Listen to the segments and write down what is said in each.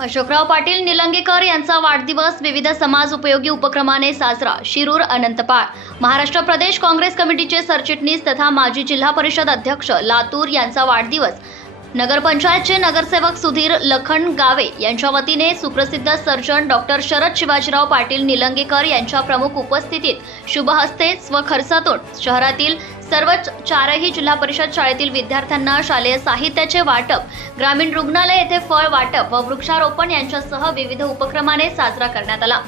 अशोकराव पाटील निलंगेकर यांचा वाढदिवस विविध समाज उपयोगी उपक्रमाने साजरा. शिरूर अनंतपाळ. महाराष्ट्र प्रदेश काँग्रेस कमिटीचे सरचिटणीस तथा माजी जिल्हा परिषद अध्यक्ष लातूर यांचा वाढदिवस. नगरपंचायतचे नगरसेवक सुधीर लखन गावे यांच्या वतीने सुप्रसिद्ध सर्जन डॉक्टर शरद शिवाजीराव पाटील निलंगेकर यांच्या प्रमुख उपस्थितीत शुभहस्ते स्वखर्चातून शहरातील सर्व चारही जिल्हा परिषद शाळेतील विद्यार्थ्यांना शालेय साहित्याचे वाटप ग्रामीण रुग्णालय येथे फळ वाटप व वृक्षारोपण यांच्यासह विविध उपक्रमाने साजरा करण्यात आला.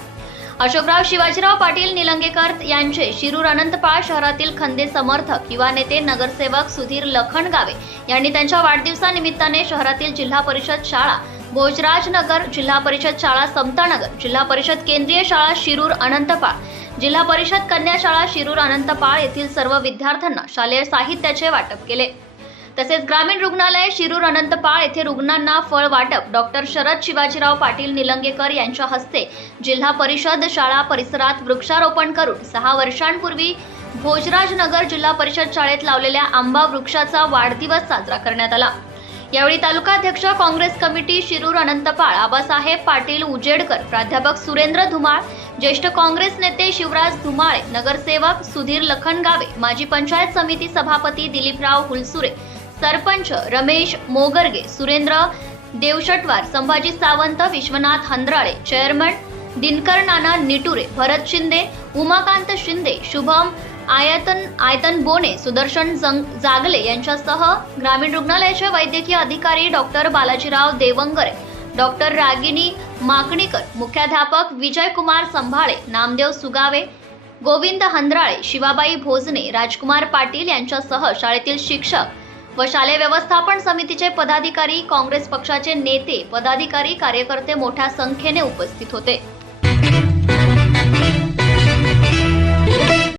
अशोकराव शिवाजीराव पाटील निलंगेकर यांचे शिरूर अनंतपाळ शहरातील खंदे समर्थक युवा नेते नगरसेवक सुधीर लखनगावे यांनी त्यांच्या वाढदिवसानिमित्ताने शहरातील जिल्हा परिषद शाळा भोजराजनगर जिल्हा परिषद शाळा समतानगर जिल्हा परिषद केंद्रीय शाळा शिरूर अनंतपाळ जिल्हा परिषद कन्या शाळा शिरूर अनंतपाळ येथील सर्व विद्यार्थ्यांना शालेय साहित्याचे वाटप केले. तसेच ग्रामीण रुग्णालय शिरूर अनंतपाळ येथे रुग्णांना फळ वाटप डॉक्टर शरद शिवाजीराव पाटील निलंगेकर यांच्या हस्ते जिल्हा परिषद शाळा परिसरात वृक्षारोपण करून सहा वर्षांपूर्वी भोजराजनगर जिल्हा परिषद शाळेत लावलेल्या आंबा वृक्षाचा वाढदिवस साजरा करण्यात आला. यावेळी तालुकाध्यक्ष काँग्रेस कमिटी शिरूर अनंतपाळ आबासाहेब पाटील उजेडकर प्राध्यापक सुरेंद्र धुमाळ ज्येष्ठ काँग्रेस नेते शिवराज धुमाळे नगरसेवक सुधीर लखनगावे माजी पंचायत समिती सभापती दिलीपराव हुलसुरे सरपंच रमेश मोगरगे सुरेंद्र देवशटवार संभाजी सावंत विश्वनाथ हंद्राळे चेअरमन दिनकर नाना निटुरे भरत शिंदे उमाकांत शिंदे शुभम आयतन आयतन बोने सुदर्शन जंग जागले यांच्यासह ग्रामीण रुग्णालयाचे वैद्यकीय अधिकारी डॉक्टर बालाजीराव देवंगरे डॉक्टर रागिनी माकणीकर मुख्याध्यापक विजयकुमार संभाळे नामदेव सुगावे गोविंद हंद्राळे शिवाबाई भोजने राजकुमार पाटील यांच्यासह शाळेतील शिक्षक व शालेय व्यवस्थापन समितीचे पदाधिकारी काँग्रेस पक्षाचे नेते पदाधिकारी कार्यकर्ते मोठ्या संख्येने उपस्थित होते.